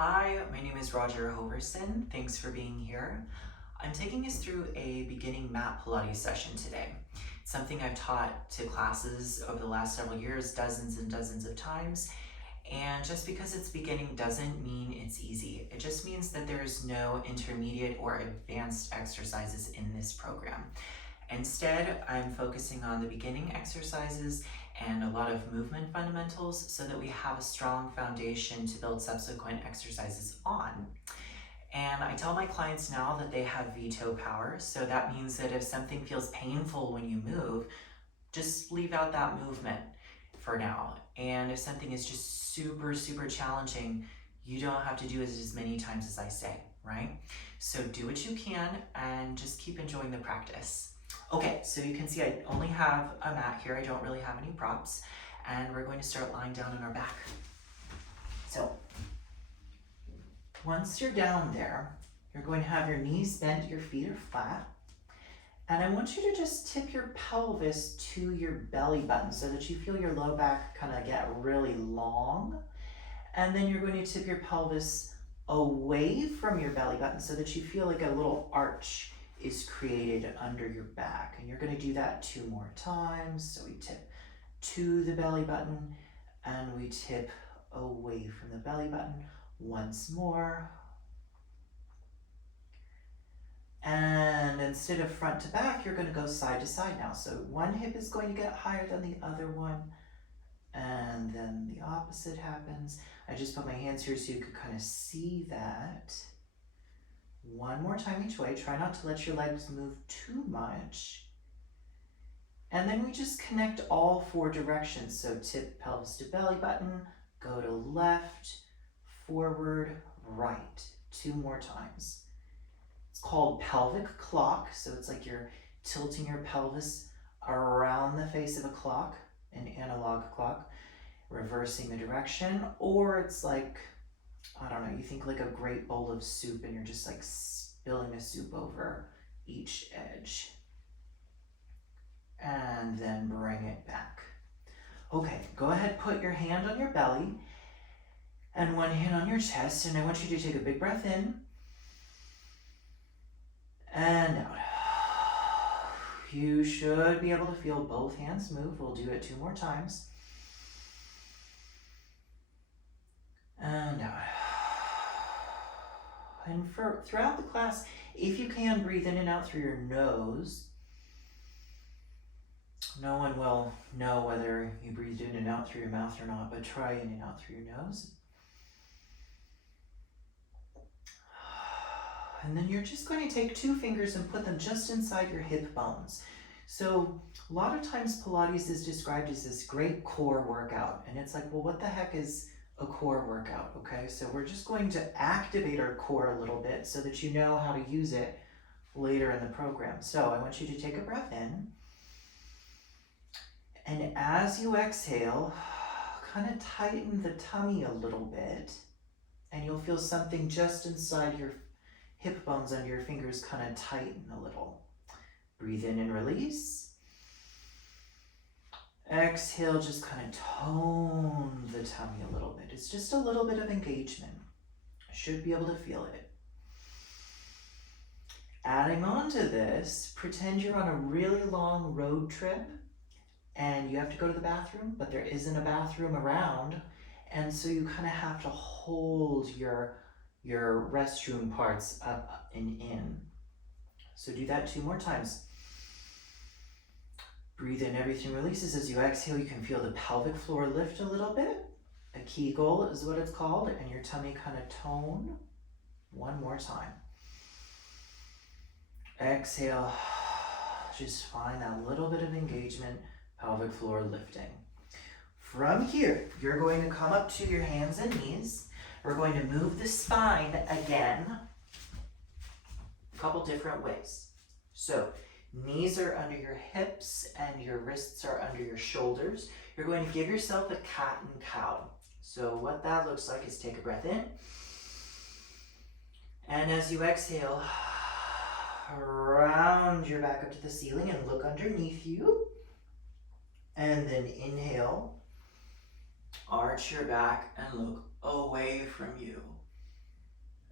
Hi, my name is Roger Hoverson. Thanks for being here. I'm taking us through a beginning mat Pilates session today. It's something I've taught to classes over the last several years, dozens and dozens of times. And just because it's beginning doesn't mean it's easy. It just means that there's no intermediate or advanced exercises in this program. Instead, I'm focusing on the beginning exercises and a lot of movement fundamentals so that we have a strong foundation to build subsequent exercises on. And I tell my clients now that they have veto power, so that means that if something feels painful when you move, just leave out that movement for now. And if something is just super challenging, you don't have to do it as many times as I say, right? So do what you can and just keep enjoying the practice. Okay, so you can see I only have a mat here. I don't really have any props. And we're going to start lying down on our back. So once you're down there, you're going to have your knees bent, your feet are flat. And I want you to just tip your pelvis to your belly button so that you feel your low back kind of get really long. And then you're going to tip your pelvis away from your belly button so that you feel like a little arch is created under your back. And you're going to do that 2 more times. So we tip to the belly button and we tip away from the belly button once more. And instead of front to back, you're going to go side to side now. So one hip is going to get higher than the other one. And then the opposite happens. I just put my hands here so you could kind of see that. 1 more time each way. Try not to let your legs move too much. And then we just connect all 4 directions. So tip pelvis to belly button, go to left, forward, right. 2 more times. It's called pelvic clock. So it's like you're tilting your pelvis around the face of a clock, an analog clock, reversing the direction. Or it's like, I don't know, you think like a great bowl of soup and you're just like spilling the soup over each edge. And then bring it back. Okay, go ahead, put your hand on your belly and one hand on your chest, and I want you to take a big breath in and out. You should be able to feel both hands move. We'll do it 2 more times. And out. And throughout the class, if you can, breathe in and out through your nose. No one will know whether you breathed in and out through your mouth or not, but try in and out through your nose. And then you're just going to take 2 fingers and put them just inside your hip bones. So a lot of times Pilates is described as this great core workout. And it's like, well, what the heck is a core workout? Okay, so we're just going to activate our core a little bit so that you know how to use it later in the program. So I want you to take a breath in. And as you exhale, kind of tighten the tummy a little bit. And you'll feel something just inside your hip bones under your fingers kind of tighten a little. Breathe in and release. Exhale, just kind of tone the tummy a little bit. It's just a little bit of engagement. Should be able to feel it. Adding on to this, pretend you're on a really long road trip and you have to go to the bathroom, but there isn't a bathroom around. And so you kind of have to hold your restroom parts up and in. So do that 2 more times. Breathe in, everything releases. As you exhale, you can feel the pelvic floor lift a little bit. A Kegel is what it's called, and your tummy kind of tone. 1 more time. Exhale, just find that little bit of engagement, pelvic floor lifting. From here, you're going to come up to your hands and knees. We're going to move the spine again, a couple different ways. So knees are under your hips and your wrists are under your shoulders. You're going to give yourself a cat and cow. So what that looks like is take a breath in. And as you exhale, round your back up to the ceiling and look underneath you. And then inhale, arch your back and look away from you.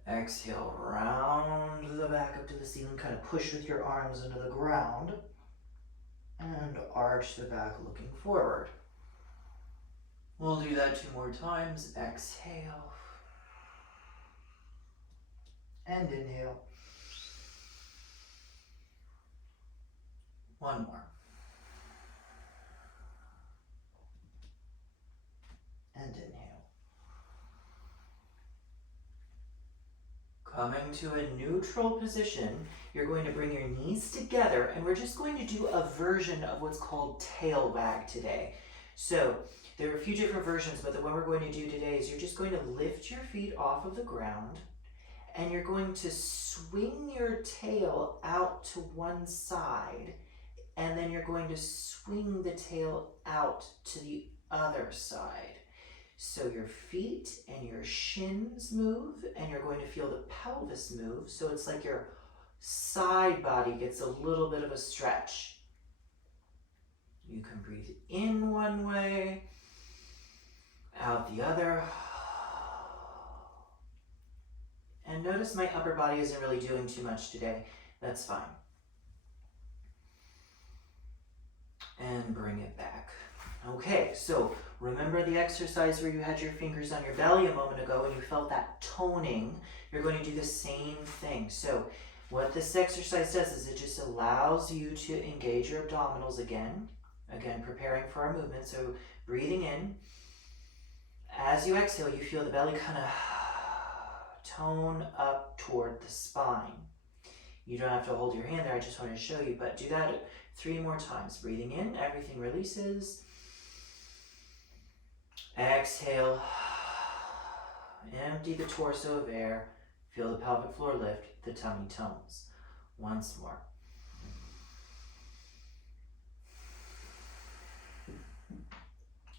Exhale, round the back up to the ceiling, kind of push with your arms into the ground, and arch the back looking forward. We'll do that 2 more times. Exhale, and inhale. 1 more. And inhale. Coming to a neutral position, you're going to bring your knees together, and we're just going to do a version of what's called tail wag today. So there are a few different versions, but the one we're going to do today is you're just going to lift your feet off of the ground, and you're going to swing your tail out to one side, and then you're going to swing the tail out to the other side. So your feet and your shins move, and you're going to feel the pelvis move. So it's like your side body gets a little bit of a stretch. You can breathe in one way, out the other. And notice my upper body isn't really doing too much today. That's fine. And bring it back. Okay, so remember the exercise where you had your fingers on your belly a moment ago and you felt that toning? You're going to do the same thing. So what this exercise does is it just allows you to engage your abdominals again. Again, preparing for our movement. So breathing in. As you exhale, you feel the belly kind of tone up toward the spine. You don't have to hold your hand there, I just want to show you, but do that 3 more times. Breathing in, everything releases. Exhale, empty the torso of air, feel the pelvic floor lift, the tummy tones. Once more.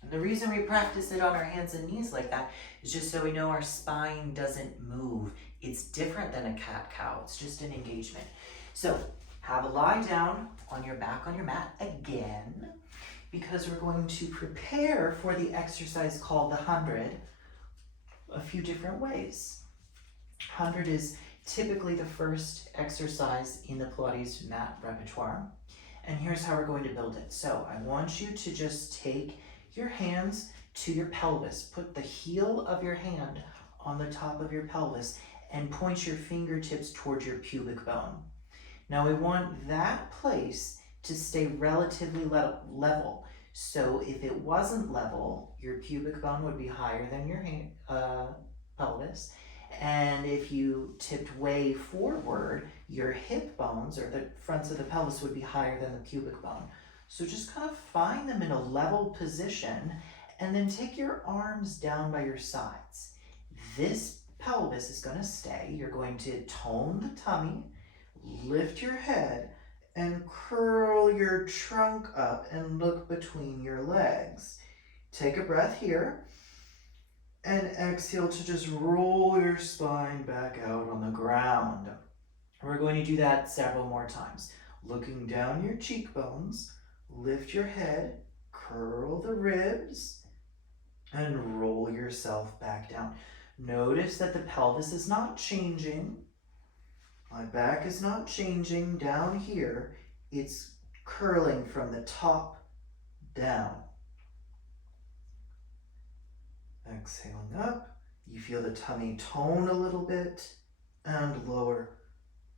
And the reason we practice it on our hands and knees like that is just so we know our spine doesn't move. It's different than a cat-cow, it's just an engagement. So have a lie down on your back on your mat again, because we're going to prepare for the exercise called the 100 a few different ways. 100 is typically the first exercise in the Pilates mat repertoire. And here's how we're going to build it. So I want you to just take your hands to your pelvis. Put the heel of your hand on the top of your pelvis and point your fingertips towards your pubic bone. Now we want that place to stay relatively level. So if it wasn't level, your pubic bone would be higher than your pelvis. And if you tipped way forward, your hip bones or the fronts of the pelvis would be higher than the pubic bone. So just kind of find them in a level position and then take your arms down by your sides. This pelvis is going to stay. You're going to tone the tummy, lift your head, and curl your trunk up and look between your legs. Take a breath here and exhale to just roll your spine back out on the ground. We're going to do that several more times. Looking down your cheekbones, lift your head, curl the ribs, and roll yourself back down. Notice that the pelvis is not changing. My back is not changing down here. It's curling from the top down. Exhaling up. You feel the tummy tone a little bit and lower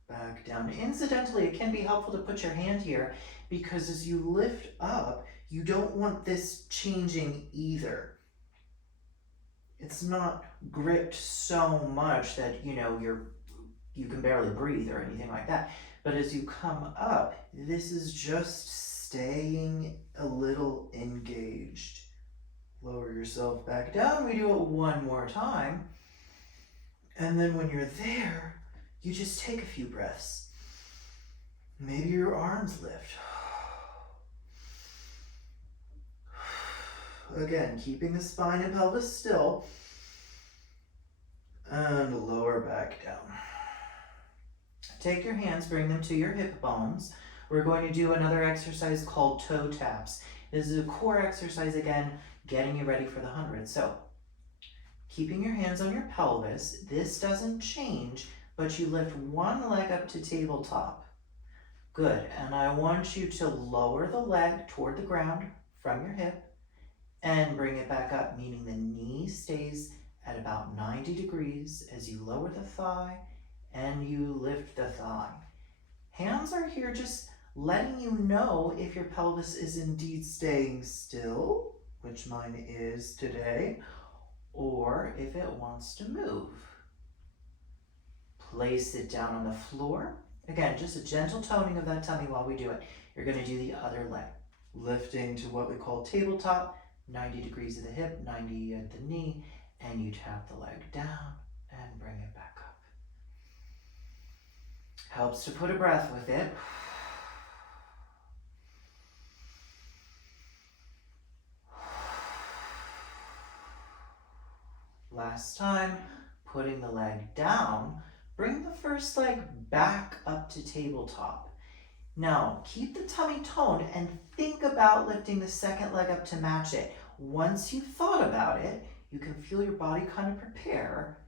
back down. Incidentally, it can be helpful to put your hand here because as you lift up, you don't want this changing either. It's not gripped so much that, you can barely breathe or anything like that. But as you come up, this is just staying a little engaged. Lower yourself back down. We do it 1 more time. And then when you're there, you just take a few breaths. Maybe your arms lift. Again, keeping the spine and pelvis still. And lower back down. Take your hands, bring them to your hip bones. We're going to do another exercise called toe taps. This is a core exercise again, getting you ready for the 100. So Keeping your hands on your pelvis, this doesn't change, but you lift one leg up to tabletop. Good, and I want you to lower the leg toward the ground from your hip and bring it back up, meaning the knee stays at about 90 degrees as you lower the thigh and you lift the thigh. Hands are here just letting you know if your pelvis is indeed staying still, which mine is today, or if it wants to move. Place it down on the floor. Again, just a gentle toning of that tummy while we do it. You're going to do the other leg, lifting to what we call tabletop, 90 degrees of the hip, 90 at the knee, and you tap the leg down and bring it back up. Helps to put a breath with it. Last time, putting the leg down, bring the first leg back up to tabletop. Now, keep the tummy toned and think about lifting the second leg up to match it. Once you've thought about it, you can feel your body kind of prepare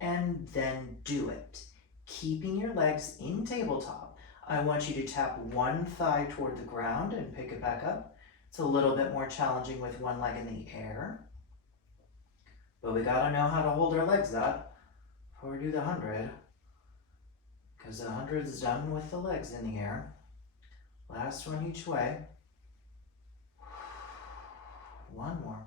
and then do it. Keeping your legs in tabletop. I want you to tap one thigh toward the ground and pick it back up. It's a little bit more challenging with one leg in the air. But we gotta know how to hold our legs up before we do the 100. Because the 100 is done with the legs in the air. Last one each way. One more.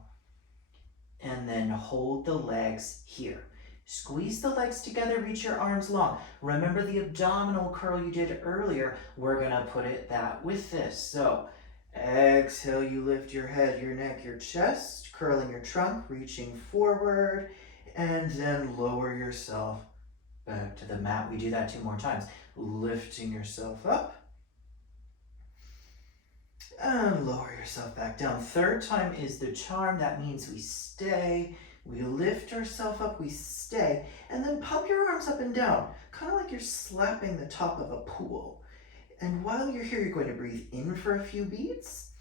And then hold the legs here. Squeeze the legs together, reach your arms long. Remember the abdominal curl you did earlier. We're gonna put it that with this. So exhale, you lift your head, your neck, your chest, curling your trunk, reaching forward, and then lower yourself back to the mat. We do that 2 more times. Lifting yourself up and lower yourself back down. 3rd time is the charm. That means we stay. We lift ourselves up, we stay, and then pump your arms up and down, kind of like you're slapping the top of a pool. And while you're here, you're going to breathe in for a few beats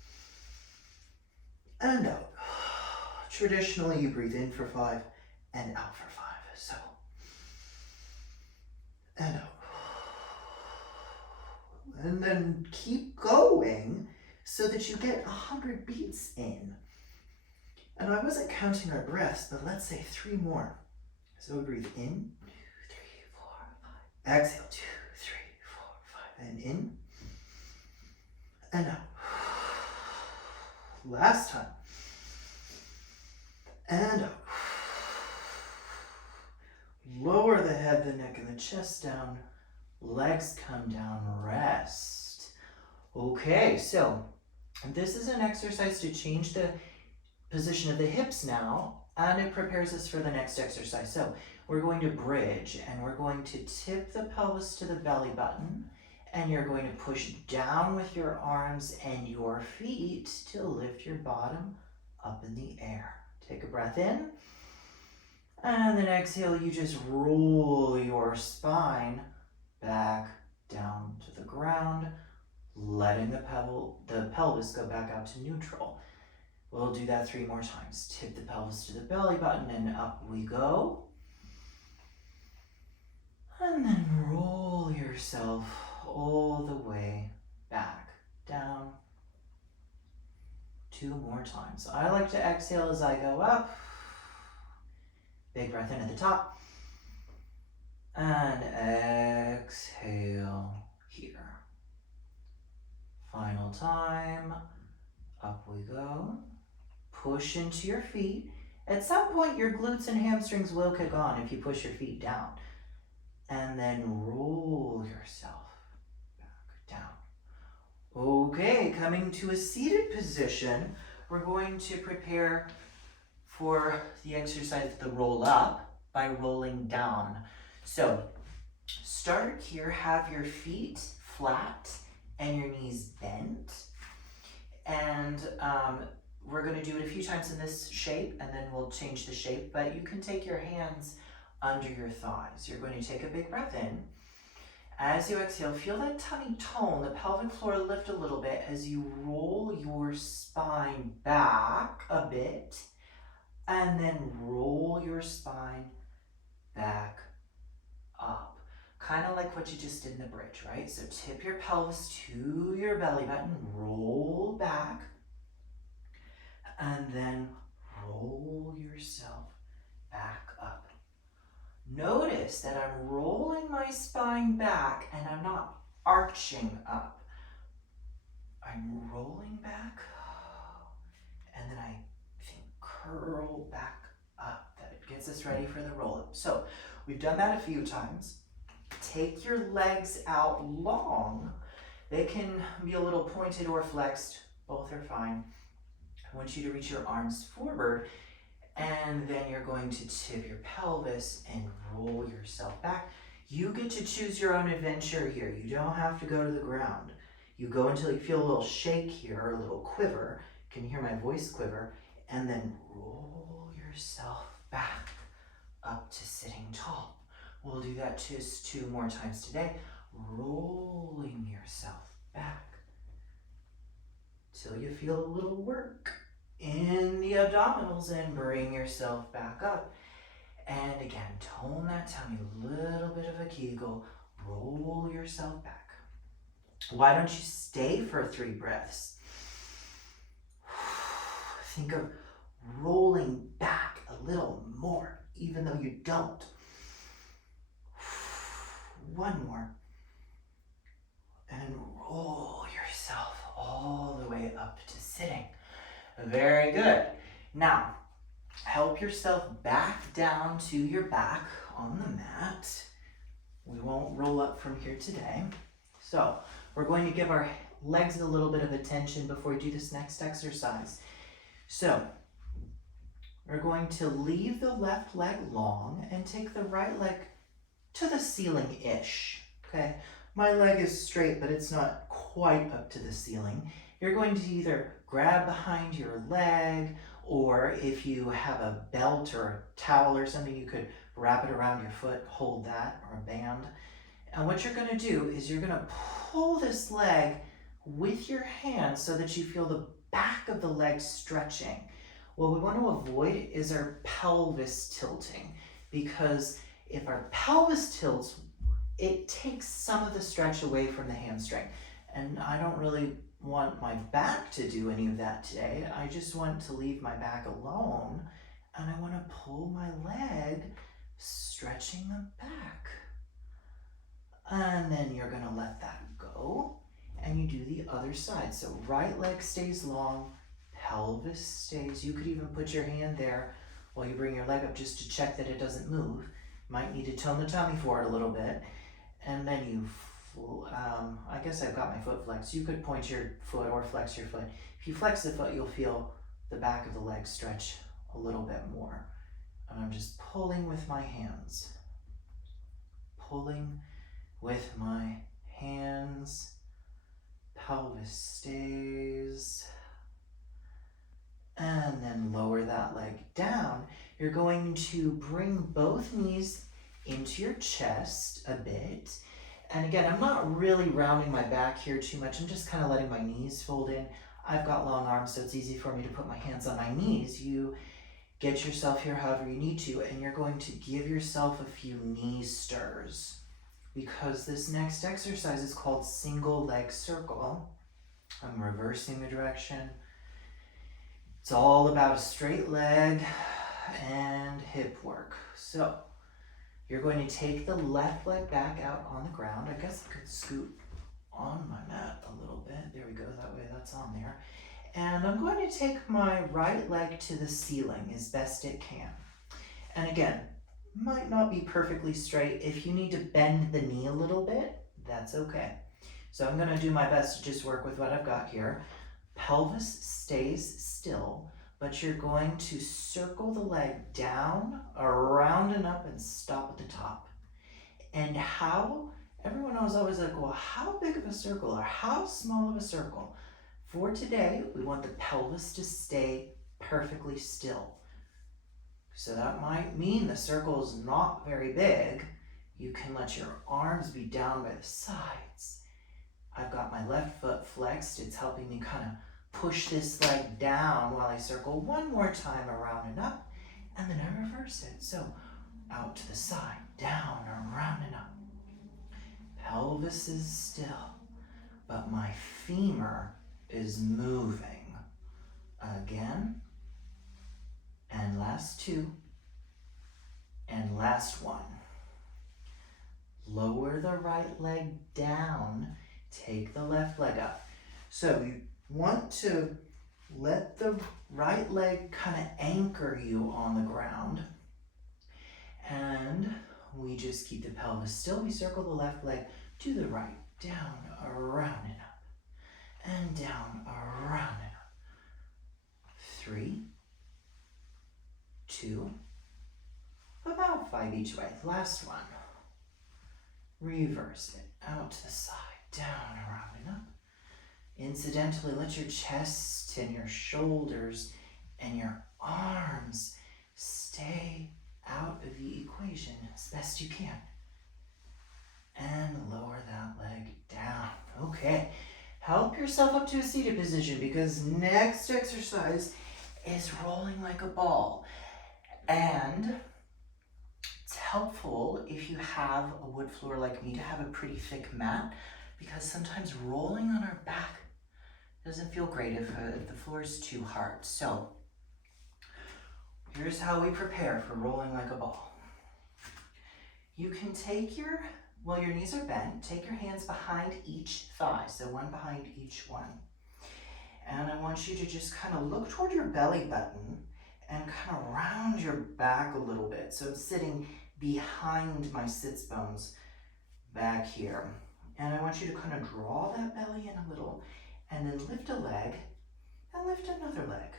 and out. Traditionally, you breathe in for 5 and out for 5. So, and out. And then keep going so that you get 100 beats in. And I wasn't counting our breaths, but let's say 3 more. So we breathe in, 2, 3, 4, 5. Exhale, 2, 3, 4, 5. And in and out. Last time. And out. Lower the head, the neck, and the chest down. Legs come down, rest. Okay, so this is an exercise to change the position of the hips now, and it prepares us for the next exercise. So we're going to bridge, and we're going to tip the pelvis to the belly button, and you're going to push down with your arms and your feet to lift your bottom up in the air. Take a breath in, and then exhale, you just roll your spine back down to the ground, letting the pelvis go back out to neutral. We'll do that 3 more times. Tip the pelvis to the belly button and up we go. And then roll yourself all the way back down. 2 more times. I like to exhale as I go up. Big breath in at the top. And exhale here. Final time. Up we go. Push into your feet. At some point, your glutes and hamstrings will kick on if you push your feet down. And then roll yourself back down. Okay, coming to a seated position, we're going to prepare for the exercise, the roll up, by rolling down. So, start here, have your feet flat and your knees bent. And we're going to do it a few times in this shape, and then we'll change the shape, but you can take your hands under your thighs. You're going to take a big breath in. As you exhale, feel that tummy tone, the pelvic floor lift a little bit as you roll your spine back a bit, And then roll your spine back up. Kind of like what you just did in the bridge, right? So tip your pelvis to your belly button, roll back, and then roll yourself back up. Notice that I'm rolling my spine back and I'm not arching up. I'm rolling back and then I curl back up. That gets us ready for the roll up. So we've done that a few times. Take your legs out long. They can be a little pointed or flexed. Both are fine. I want you to reach your arms forward, and then you're going to tip your pelvis and roll yourself back. You get to choose your own adventure here. You don't have to go to the ground. You go until you feel a little shake here, or a little quiver. You can hear my voice quiver, and then roll yourself back up to sitting tall. We'll do that just 2 more times today. Rolling yourself back till you feel a little work in the abdominals and bring yourself back up. And again, tone that tummy, a little bit of a Kegel. Roll yourself back. Why don't you stay for 3 breaths? Think of rolling back a little more, even though you don't. 1 more. And roll yourself all the way up to sitting. Very good. Now, help yourself back down to your back on the mat. We won't roll up from here today. So, we're going to give our legs a little bit of attention before we do this next exercise. So, we're going to leave the left leg long and take the right leg to the ceiling-ish, okay? My leg is straight, but it's not quite up to the ceiling. You're going to either grab behind your leg, or if you have a belt or a towel or something, you could wrap it around your foot, hold that, or a band. And what you're gonna do is you're gonna pull this leg with your hands so that you feel the back of the leg stretching. What we want to avoid is our pelvis tilting, because if our pelvis tilts, it takes some of the stretch away from the hamstring. And I don't really want my back to do any of that today. I just want to leave my back alone, and I want to pull my leg, stretching the back. And then you're going to let that go, and you do the other side. So right leg stays long, pelvis stays. You could even put your hand there while you bring your leg up just to check that it doesn't move. Might need to tone the tummy forward a little bit. And then you, I guess I've got my foot flexed. You could point your foot or flex your foot. If you flex the foot, you'll feel the back of the leg stretch a little bit more. And I'm just pulling with my hands. Pulling with my hands. Pelvis stays. And then lower that leg down. You're going to bring both knees into your chest a bit. And again, I'm not really rounding my back here too much. I'm just kind of letting my knees fold in. I've got long arms, so it's easy for me to put my hands on my knees. You get yourself here however you need to, and you're going to give yourself a few knee stirs, because this next exercise is called single leg circle. I'm reversing the direction. It's all about a straight leg and hip work. So you're going to take the left leg back out on the ground. I guess I could scoot on my mat a little bit. There we go, that way that's on there. And I'm going to take my right leg to the ceiling as best it can. And again, might not be perfectly straight. If you need to bend the knee a little bit, that's okay. So I'm gonna do my best to just work with what I've got here. Pelvis stays still, but you're going to circle the leg down, around and up, and stop at the top. And how, everyone was always like, well, how big of a circle or how small of a circle? For today, we want the pelvis to stay perfectly still. So that might mean the circle is not very big. You can let your arms be down by the sides. I've got my left foot flexed. It's helping me kind of push this leg down while I circle one more time around and up. and then I reverse it. So out to the side, down, around and up. Pelvis is still, but my femur is moving. Again, and last two, and last one. Lower the right leg down, take the left leg up. So you want to let the right leg kind of anchor you on the ground. And we just keep the pelvis still. We circle the left leg to the right, down, around and up, and down, around and up. 3, 2, about 5 each way. Last one. Reverse it, out to the side, down, around and up. Incidentally, let your chest and your shoulders and your arms stay out of the equation as best you can. And lower that leg down. Okay, help yourself up to a seated position because next exercise is rolling like a ball. And it's helpful if you have a wood floor like me to have a pretty thick mat because sometimes rolling on our back doesn't feel great if the floor is too hard. So here's how we prepare for rolling like a ball. You can take your knees are bent, take your hands behind each thigh, so one behind each one. And I want you to just kind of look toward your belly button and kind of round your back a little bit. So I'm sitting behind my sits bones back here. And I want you to kind of draw that belly in a little and then lift a leg and lift another leg.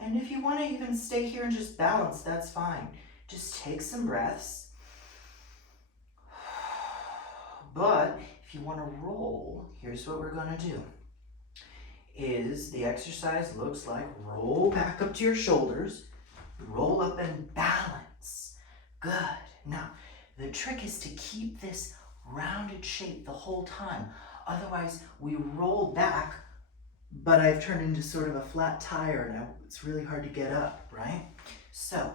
And if you want to even stay here and just balance, that's fine. Just take some breaths. But if you want to roll, here's what we're going to do. The exercise looks like roll back up to your shoulders, roll up and balance. Good. Now, the trick is to keep this rounded shape the whole time. Otherwise, we roll back, but I've turned into sort of a flat tire and it's really hard to get up, right? So,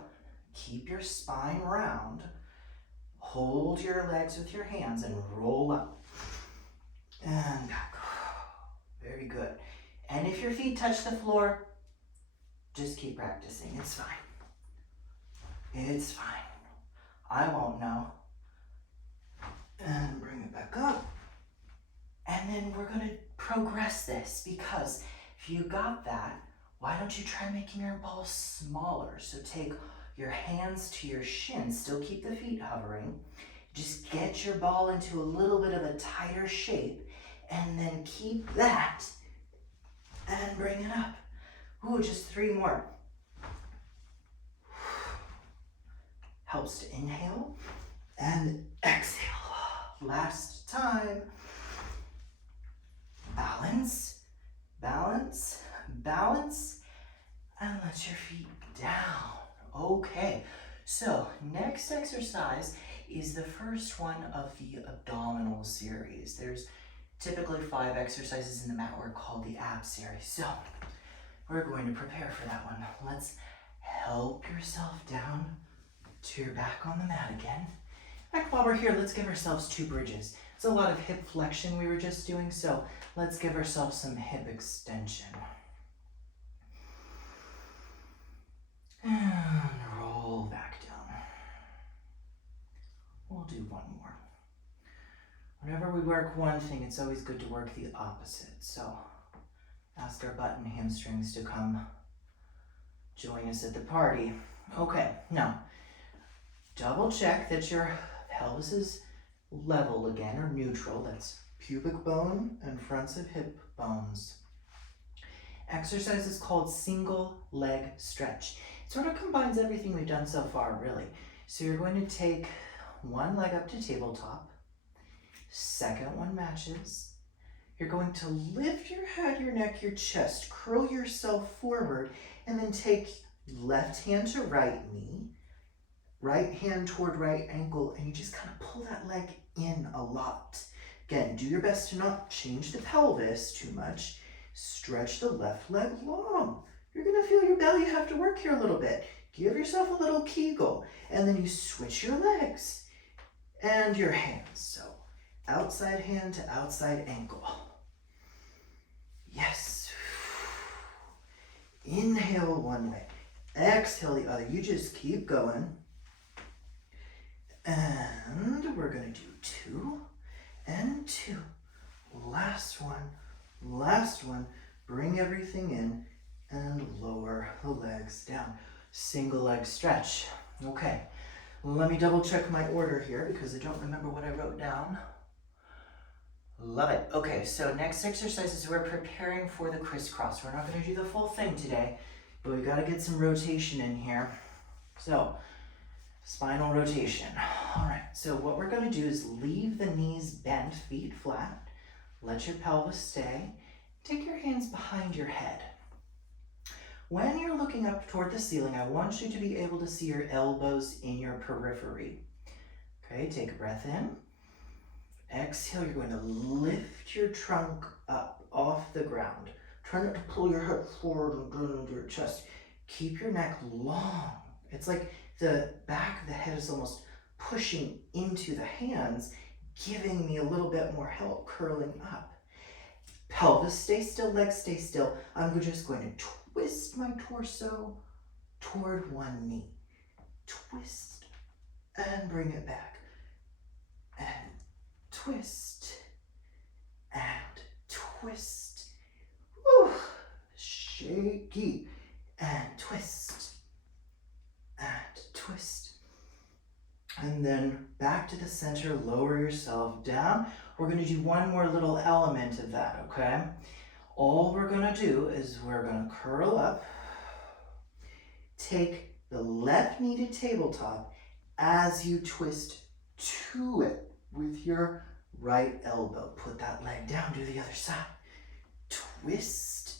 keep your spine round. Hold your legs with your hands and roll up. And back. Very good. And if your feet touch the floor, just keep practicing. It's fine. It's fine. I won't know. And bring it back up. And then we're going to progress this because if you got that, why don't you try making your ball smaller? So take your hands to your shins, still keep the feet hovering. Just get your ball into a little bit of a tighter shape and then keep that and bring it up. Ooh, just 3 more. Helps to inhale and exhale. Last time. Balance, balance, balance, and let your feet down. Okay, so next exercise is the first one of the abdominal series. There's typically 5 exercises in the mat work called the ab series. So we're going to prepare for that one. Let's help yourself down to your back on the mat again. In fact, while we're here, let's give ourselves 2 bridges. It's a lot of hip flexion we were just doing, so let's give ourselves some hip extension. And roll back down. We'll do one more. Whenever we work one thing, it's always good to work the opposite. So ask our butt and hamstrings to come join us at the party. Okay, now double check that your pelvis is level again, or neutral. That's pubic bone and fronts of hip bones. Exercise is called single leg stretch. It sort of combines everything we've done so far, really. So you're going to take one leg up to tabletop, second one matches. You're going to lift your head, your neck, your chest, curl yourself forward, and then take left hand to right knee, right hand toward right ankle, and you just kind of pull that leg in a lot. Again, do your best to not change the pelvis too much. Stretch the left leg long. You're gonna feel your belly have to work here a little bit. Give yourself a little Kegel, and then you switch your legs and your hands. So outside hand to outside ankle. Yes. Inhale one way, exhale the other. You just keep going. And we're gonna do 2 and 2. Last one. Bring everything in and lower the legs down. Single leg stretch. Okay, let me double check my order here because I don't remember what I wrote down. Love it. Okay, so next exercise is we're preparing for the crisscross. We're not going to do the full thing today, but we got to get some rotation in here. So, spinal rotation. All right, so what we're going to do is leave the knees bent, feet flat. Let your pelvis stay. Take your hands behind your head. When you're looking up toward the ceiling, I want you to be able to see your elbows in your periphery. Okay, take a breath in. Exhale, you're going to lift your trunk up off the ground. Try not to pull your head forward and go into your chest. Keep your neck long. It's like the back of the head is almost pushing into the hands, giving me a little bit more help curling up. Pelvis stay still, legs stay still. I'm just going to twist my torso toward one knee. Twist and bring it back. And twist and twist. Woo. Shaky. And twist and twist. And then back to the center, lower yourself down. We're going to do one more little element of that, okay? All we're going to do is we're going to curl up, take the left knee to tabletop as you twist to it with your right elbow. Put that leg down, do the other side. Twist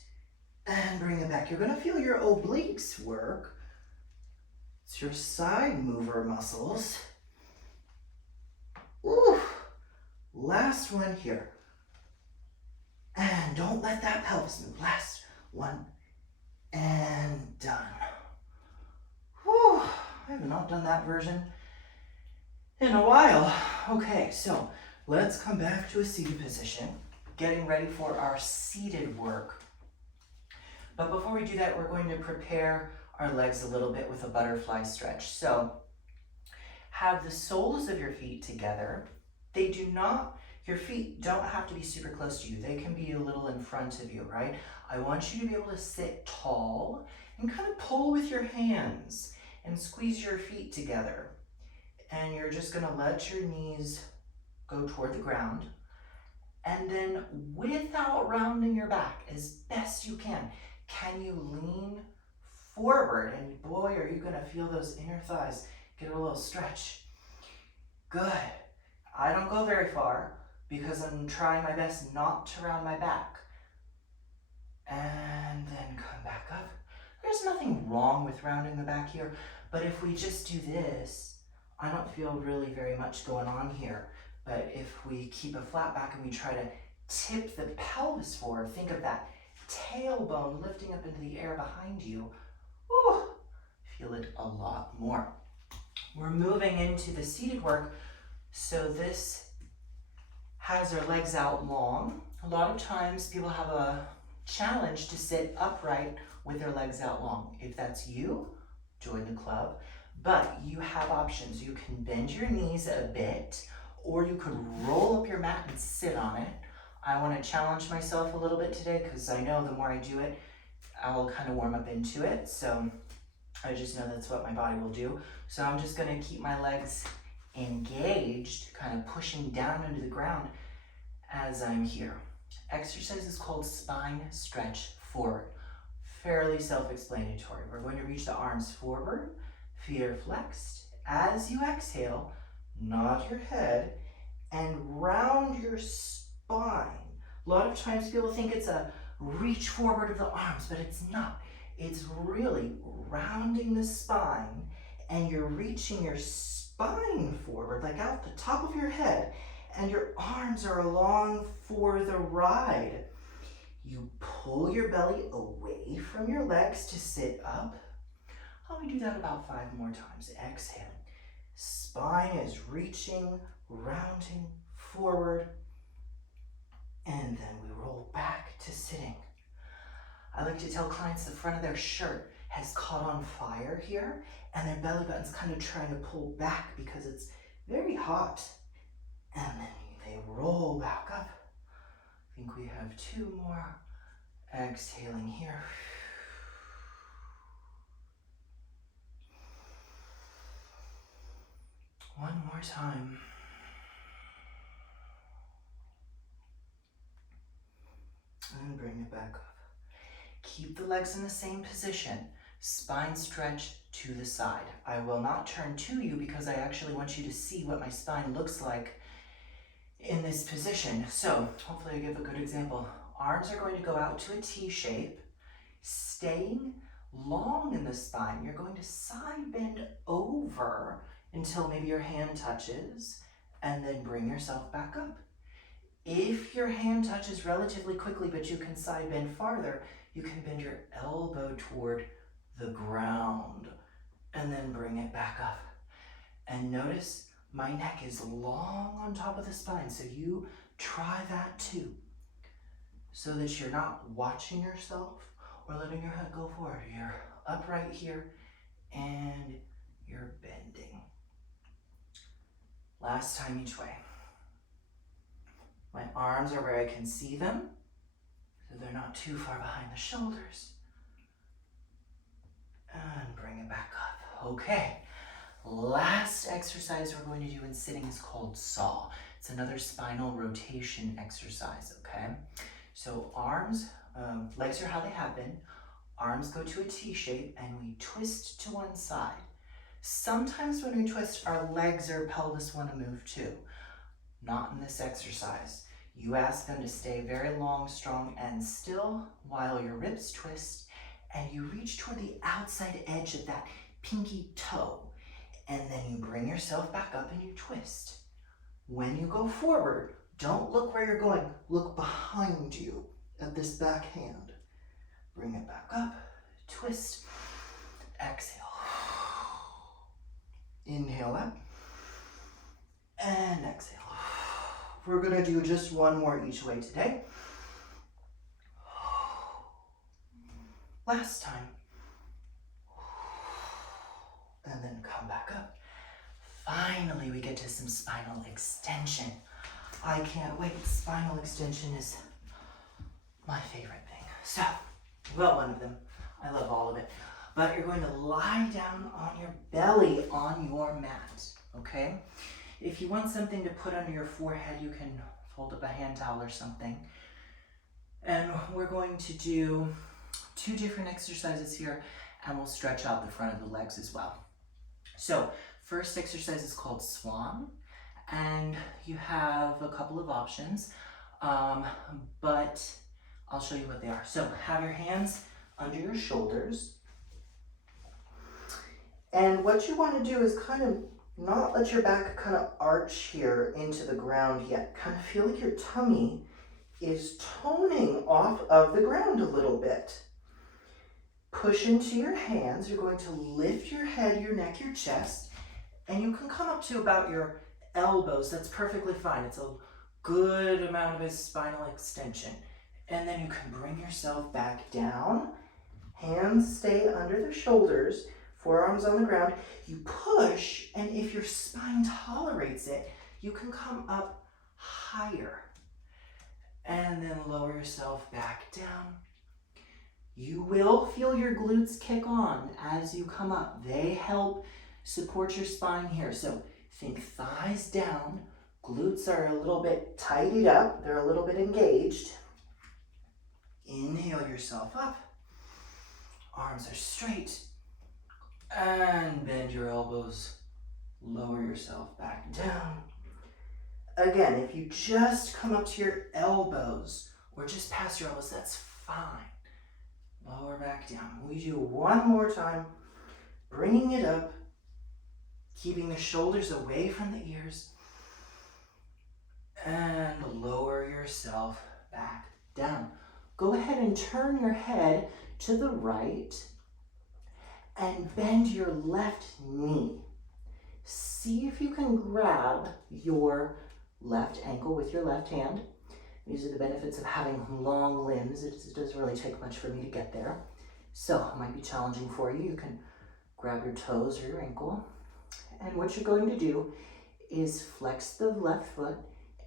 and bring it back. You're going to feel your obliques work. It's your side mover muscles. Ooh. Last one here. And don't let that pelvis move. Last one. And done. Whew. I have not done that version in a while. Okay, so let's come back to a seated position. Getting ready for our seated work. But before we do that, we're going to prepare our legs a little bit with a butterfly stretch. So have the soles of your feet together. Your feet don't have to be super close to you. They can be a little in front of you, right? I want you to be able to sit tall and kind of pull with your hands and squeeze your feet together. And you're just gonna let your knees go toward the ground. And then without rounding your back as best you can you lean forward? And boy, are you gonna feel those inner thighs get a little stretch. Good. I don't go very far because I'm trying my best not to round my back. And then come back up. There's nothing wrong with rounding the back here, but if we just do this, I don't feel really very much going on here. But if we keep a flat back and we try to tip the pelvis forward, think of that tailbone lifting up into the air behind you. Whew, feel it a lot more. We're moving into the seated work. So this has our legs out long. A lot of times people have a challenge to sit upright with their legs out long. If that's you, join the club. But you have options. You can bend your knees a bit, or you could roll up your mat and sit on it. I want to challenge myself a little bit today because I know the more I do it, I'll kind of warm up into it. So I just know that's what my body will do. So I'm just going to keep my legs engaged, kind of pushing down into the ground as I'm here. Exercise is called spine stretch forward. Fairly self-explanatory. We're going to reach the arms forward, feet are flexed. As you exhale, nod your head and round your spine. A lot of times people think it's a reach forward of the arms, but it's not. It's really rounding the spine, and you're reaching your spine forward, like out the top of your head, and your arms are along for the ride. You pull your belly away from your legs to sit up. How we do that about 5 more times. Exhale. Spine is reaching, rounding forward, and then we roll back to sitting. I like to tell clients the front of their shirt has caught on fire here, and their belly button's kind of trying to pull back because it's very hot. And then they roll back up. I think we have 2 more. Exhaling here. One more time. And bring it back up. Keep the legs in the same position. Spine stretch to the side. I will not turn to you because I actually want you to see what my spine looks like in this position. So hopefully I give a good example. Arms are going to go out to a T shape, staying long in the spine. You're going to side bend over until maybe your hand touches, and then bring yourself back up. If your hand touches relatively quickly, but you can side bend farther, you can bend your elbow toward the ground and then bring it back up. And notice my neck is long on top of the spine, so you try that too, so that you're not watching yourself or letting your head go forward. You're upright here and you're bending. Last time each way. My arms are where I can see them, so they're not too far behind the shoulders. And bring it back up. Okay. Last exercise we're going to do in sitting is called saw. It's another spinal rotation exercise, okay? So arms, legs are how they have been. Arms go to a T shape and we twist to one side. Sometimes when we twist, our legs or pelvis want to move too. Not in this exercise. You ask them to stay very long, strong, and still while your ribs twist, and you reach toward the outside edge of that pinky toe. And then you bring yourself back up and you twist. When you go forward, don't look where you're going. Look behind you at this back hand. Bring it back up, twist, exhale. Inhale up, and exhale. We're gonna do just one more each way today. Last time. And then come back up. Finally, we get to some spinal extension. I can't wait. Spinal extension is my favorite thing. So, well, one of them. I love all of it. But you're going to lie down on your belly on your mat, okay? If you want something to put under your forehead, you can fold up a hand towel or something. And we're going to do 2 different exercises here, and we'll stretch out the front of the legs as well. So, first exercise is called Swan, and you have a couple of options, but I'll show you what they are. So, have your hands under your shoulders, and what you want to do is kind of not let your back kind of arch here into the ground yet. Kind of feel like your tummy is toning off of the ground a little bit. Push into your hands. You're going to lift your head, your neck, your chest, and you can come up to about your elbows. That's perfectly fine. It's a good amount of a spinal extension. And then you can bring yourself back down. Hands stay under the shoulders, forearms on the ground. You push, and if your spine tolerates it, you can come up higher. And then lower yourself back down. You will feel your glutes kick on as you come up. They help support your spine here. So think thighs down, glutes are a little bit tidied up, they're a little bit engaged. Inhale yourself up, arms are straight, and bend your elbows, lower yourself back down. Again, if you just come up to your elbows or just past your elbows, that's fine. Lower back down. We do one more time, bringing it up, keeping the shoulders away from the ears, and lower yourself back down. Go ahead and turn your head to the right, and bend your left knee. See if you can grab your left ankle with your left hand. These are the benefits of having long limbs. It doesn't really take much for me to get there. So it might be challenging for you. You can grab your toes or your ankle. And what you're going to do is flex the left foot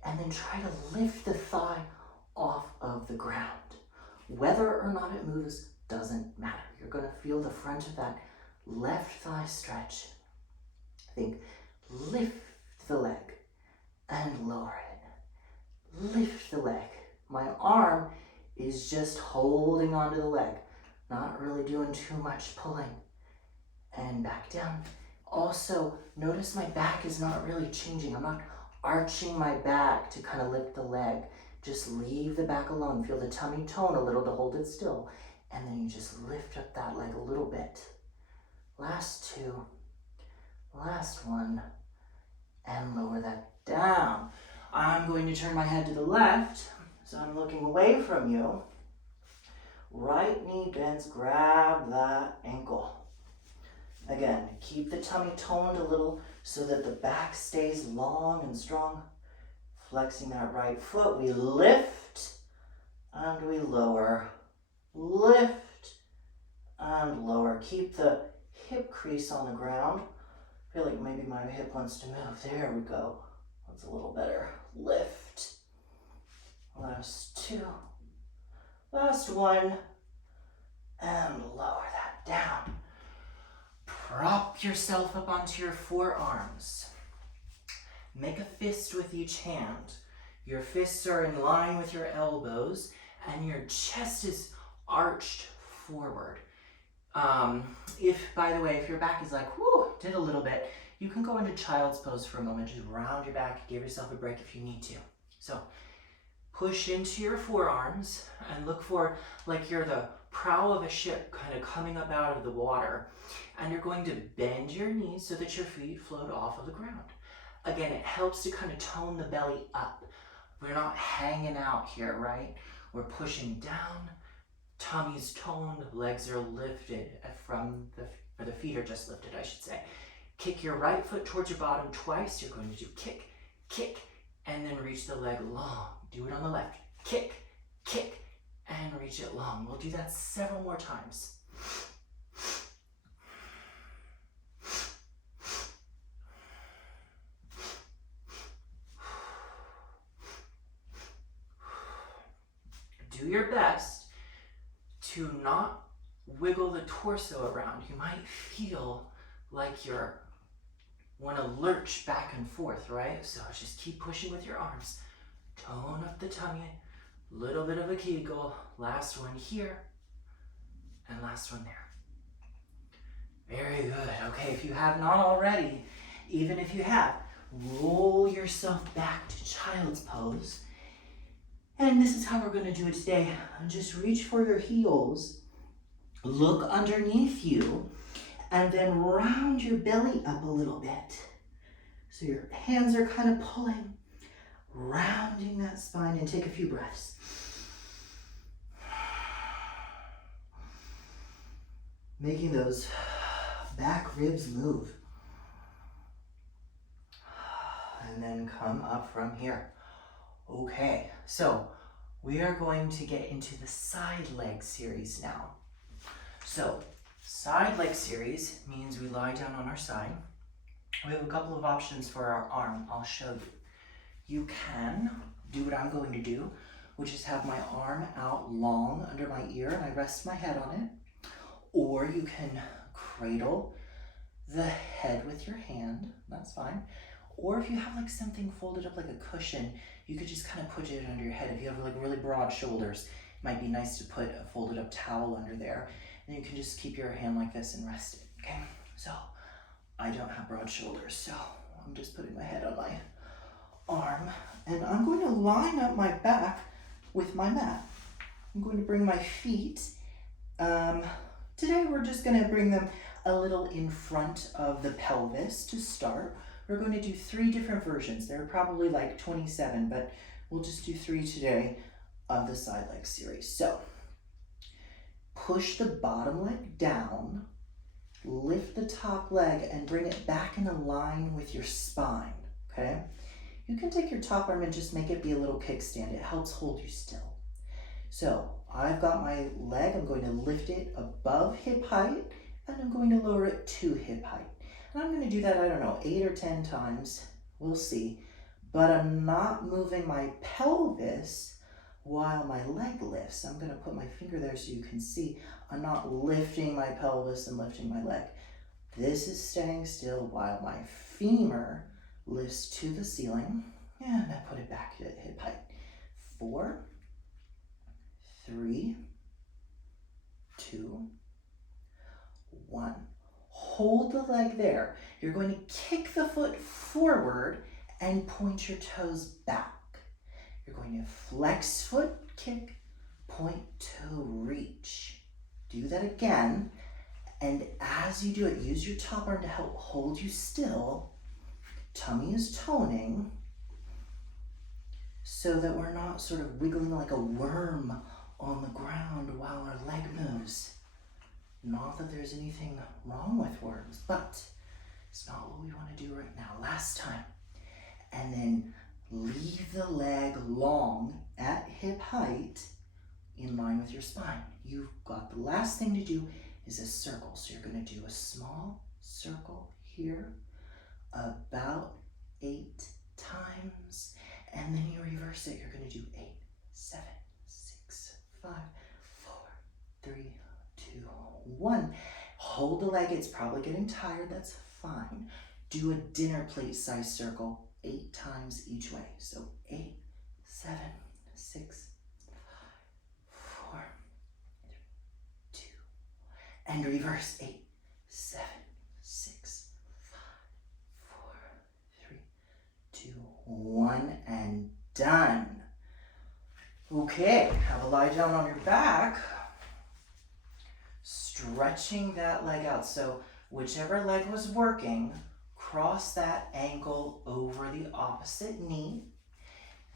and then try to lift the thigh off of the ground. Whether or not it moves doesn't matter. You're going to feel the front of that left thigh stretch. Think, lift the leg and lower it. Lift the leg. My arm is just holding onto the leg, not really doing too much pulling. And back down. Also, notice my back is not really changing. I'm not arching my back to kind of lift the leg. Just leave the back alone. Feel the tummy tone a little to hold it still. And then you just lift up that leg a little bit. Last two. Last one. And lower that down. I'm going to turn my head to the left. So I'm looking away from you. Right knee bends, grab that ankle. Again, keep the tummy toned a little so that the back stays long and strong. Flexing that right foot, we lift and we lower. Lift and lower. Keep the hip crease on the ground. I feel like maybe my hip wants to move. There we go. That's a little better. Lift. Last two. Last one. And lower that down. Prop yourself up onto your forearms. Make a fist with each hand. Your fists are in line with your elbows and your chest is arched forward. By the way, if your back is like, whoo, did a little bit, you can go into child's pose for a moment. Just round your back, give yourself a break if you need to. So push into your forearms and look for like you're the prow of a ship kind of coming up out of the water. And you're going to bend your knees so that your feet float off of the ground. Again, it helps to kind of tone the belly up. We're not hanging out here, right? We're pushing down, tummy's toned, legs are lifted or the feet are just lifted, I should say. Kick your right foot towards your bottom twice. You're going to do kick, kick, and then reach the leg long. Do it on the left. Kick, kick, and reach it long. We'll do that several more times. Do your best to not wiggle the torso around. You might feel like you want to lurch back and forth, right? So just keep pushing with your arms. Tone up the tummy. Little bit of a kegel. Last one here. And last one there. Very good. Okay, if you have not already, even if you have, roll yourself back to child's pose. And this is how we're going to do it today. Just reach for your heels, look underneath you, and then round your belly up a little bit. So your hands are kind of pulling, rounding that spine, and take a few breaths. Making those back ribs move. And then come up from here. Okay, so we are going to get into the side leg series now. So, side leg series means we lie down on our side. We have a couple of options for our arm. I'll show you. You can do what I'm going to do, which is have my arm out long under my ear and I rest my head on it. Or you can cradle the head with your hand, that's fine. Or if you have like something folded up like a cushion, you could just kind of put it under your head. If you have like really broad shoulders, it might be nice to put a folded up towel under there. And you can just keep your hand like this and rest it, okay? So, I don't have broad shoulders, so I'm just putting my head on my arm. And I'm going to line up my back with my mat. I'm going to bring my feet. Today we're just going to bring them a little in front of the pelvis to start. We're going to do 3 different versions. There are probably like 27, but we'll just do 3 today of the side leg series. So, push the bottom leg down lift the top leg and bring it back in a line with your spine, okay? You can take your top arm and just make it be a little kickstand. It helps hold you still. So I've got my leg, I'm going to lift it above hip height, and I'm going to lower it to hip height. And I'm going to do that, I don't know, 8 or 10 times, we'll see. But I'm not moving my pelvis while my leg lifts. I'm going to put my finger there so you can see. I'm not lifting my pelvis and lifting my leg. This is staying still while my femur lifts to the ceiling. And I put it back at hip height. 4, 3, 2, 1. Hold the leg there. You're going to kick the foot forward and point your toes back. You're going to flex foot, kick, point, toe, reach. Do that again. And as you do it, use your top arm to help hold you still. Tummy is toning so that we're not sort of wiggling like a worm on the ground while our leg moves. Not that there's anything wrong with worms, but it's not what we want to do right now. Last time. And then leave the leg long at hip height in line with your spine. You've got the last thing to do is a circle. So you're going to do a small circle here, about 8 times, and then you reverse it. You're going to do 8, 7, 6, 5, 4, 3, 2, 1. Hold the leg. It's probably getting tired. That's fine. Do a dinner plate size circle 8 times each way. So 8, 7, 6, 5, 4, 3, 2, and reverse 8, 7, 6, 5, 4, 3, 2, 1, and done. Okay, have a lie down on your back, stretching that leg out. So whichever leg was working, cross that ankle over the opposite knee.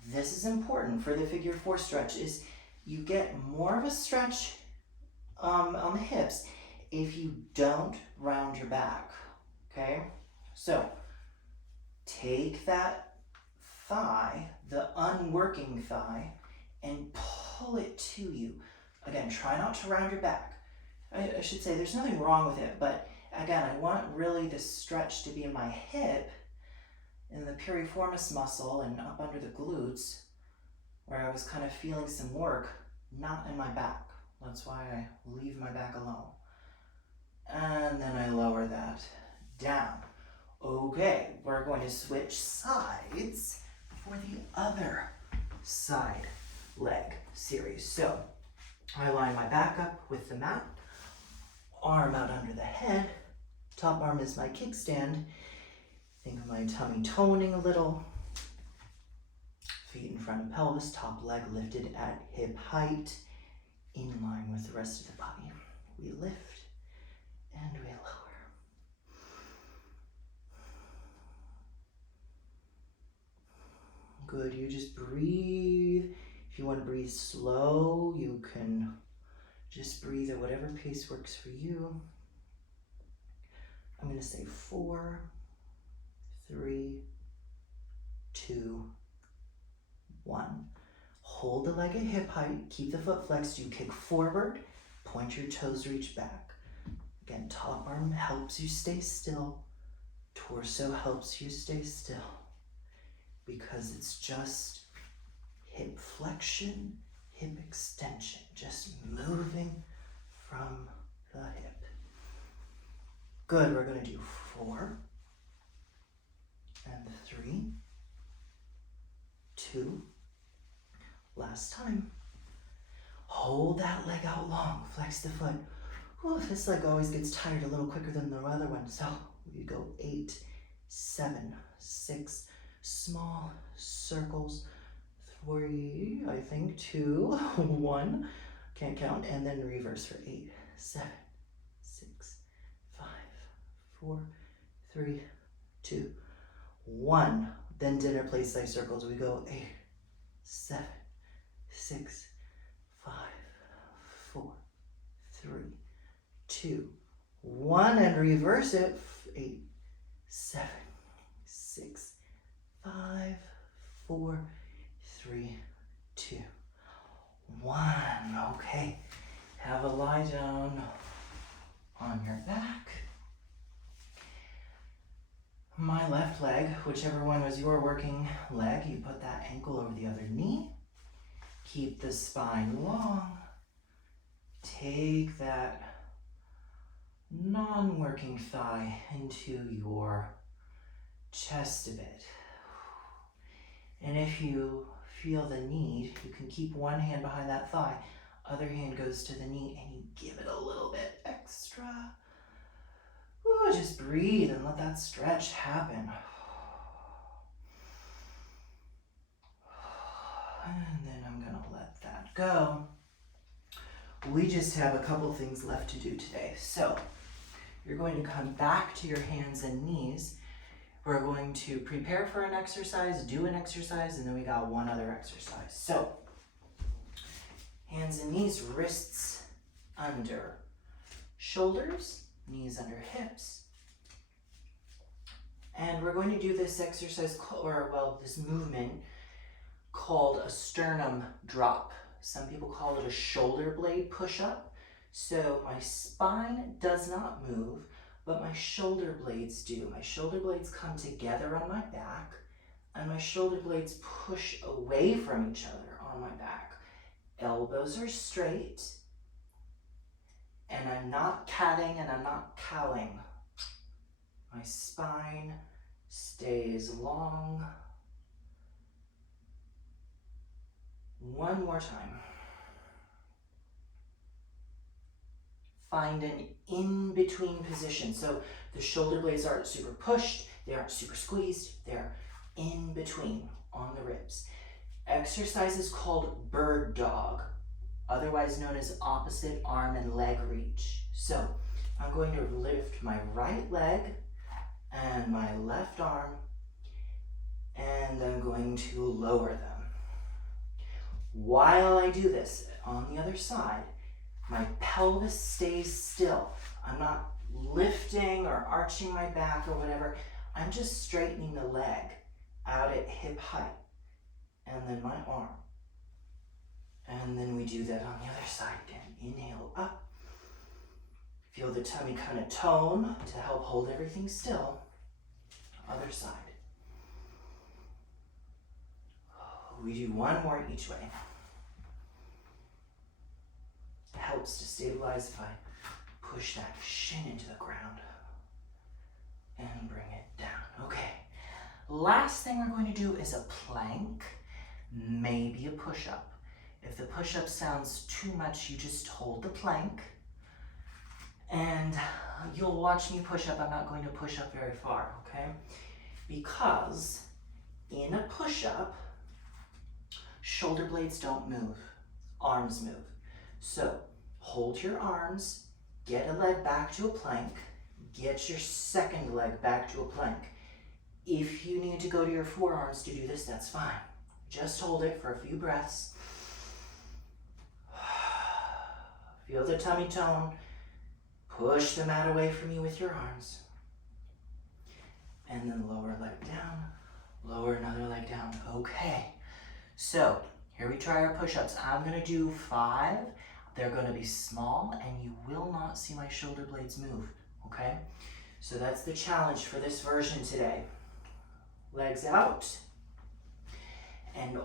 This is important for the figure 4 stretch, is you get more of a stretch on the hips if you don't round your back, okay? So take that thigh, the unworking thigh, and pull it to you. Again, try not to round your back. I should say there's nothing wrong with it, but again, I want really the stretch to be in my hip, in the piriformis muscle and up under the glutes, where I was kind of feeling some work, not in my back. That's why I leave my back alone. And then I lower that down. Okay, we're going to switch sides for the other side leg series. So I line my back up with the mat, arm out under the head, top arm is my kickstand. Think of my tummy toning a little. Feet in front of pelvis, top leg lifted at hip height, in line with the rest of the body. We lift and we lower. Good, you just breathe. If you want to breathe slow, you can just breathe at whatever pace works for you. I'm going to say 4, 3, 2, 1. Hold the leg at hip height, keep the foot flexed, you kick forward, point your toes, reach back. Again, top arm helps you stay still, torso helps you stay still, because it's just hip flexion, hip extension, just moving from the hip. Good, we're going to do 4, and 3, 2, last time. Hold that leg out long, flex the foot. Ooh, this leg always gets tired a little quicker than the other one. So we go 8, 7, 6, small circles, 3, I think 2, 1, can't count, and then reverse for 8, 7, 6, 5, 4, 3, 2, 1. Then dinner plate size circles. We go 8, 7, 6, 5, 4, 3, 2, 1, and reverse it. 8, 7, 6, 5, 4, 3, 2, 1. Okay. Have a lie down on your back. My left leg, whichever one was your working leg, you put that ankle over the other knee. Keep the spine long. Take that non-working thigh into your chest a bit. And if you feel the need, you can keep one hand behind that thigh, other hand goes to the knee, and you give it a little bit extra. Ooh, just breathe and let that stretch happen. And then I'm gonna let that go. We just have a couple things left to do today. So you're going to come back to your hands and knees. We're going to prepare for an exercise, do an exercise, and then we got one other exercise. So hands and knees, wrists under shoulders, knees under hips. And we're going to do this exercise, this movement called a sternum drop. Some people call it a shoulder blade push-up. So my spine does not move, but my shoulder blades do. My shoulder blades come together on my back, and my shoulder blades push away from each other on my back. Elbows are straight, and I'm not catting and I'm not cowling. My spine stays long. One more time. Find an in-between position. So the shoulder blades aren't super pushed, they aren't super squeezed, they're in between on the ribs. Exercise is called bird dog, otherwise known as opposite arm and leg reach. So I'm going to lift my right leg and my left arm, and I'm going to lower them. While I do this, on the other side, my pelvis stays still. I'm not lifting or arching my back or whatever. I'm just straightening the leg out at hip height. And then my arm. And then we do that on the other side again. Inhale up. Feel the tummy kind of tone to help hold everything still. Other side. We do one more each way. Helps to stabilize if I push that shin into the ground and bring it down. Okay. Last thing we're going to do is a plank, maybe a push-up. If the push-up sounds too much, you just hold the plank and you'll watch me push up. I'm not going to push up very far, okay? Because in a push-up, shoulder blades don't move, arms move. So hold your arms, get a leg back to a plank, get your second leg back to a plank. If you need to go to your forearms to do this, that's fine. Just hold it for a few breaths. Feel the tummy tone. Push the mat away from you with your arms. And then lower leg down, lower another leg down. Okay, so here we try our push-ups. I'm gonna do 5. They're gonna be small and you will not see my shoulder blades move, okay? So that's the challenge for this version today. Legs out. And I'm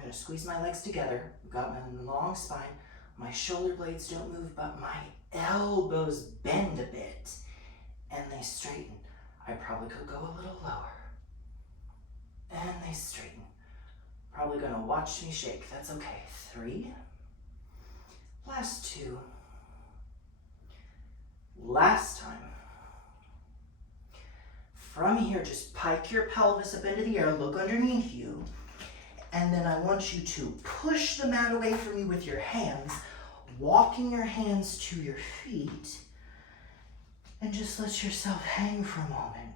gonna squeeze my legs together. I've got my long spine. My shoulder blades don't move, but my elbows bend a bit and they straighten. I probably could go a little lower. And they straighten. Probably gonna watch me shake. That's okay. 3. Last 2. Last time. From here, just pike your pelvis up into the air, look underneath you, and then I want you to push the mat away from you with your hands, walking your hands to your feet, and just let yourself hang for a moment.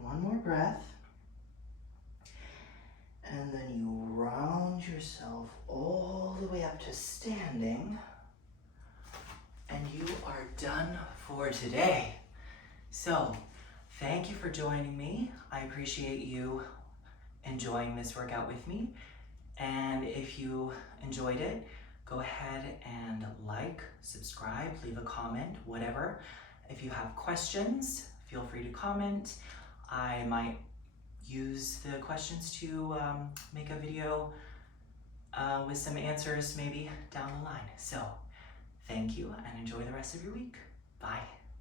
One more breath. And then you round yourself all the way up to standing. And you are done for today. So, thank you for joining me. I appreciate you enjoying this workout with me. And if you enjoyed it, go ahead and like, subscribe, leave a comment, whatever. If you have questions, feel free to comment. I might use the questions to make a video with some answers maybe down the line. So, thank you and enjoy the rest of your week. Bye.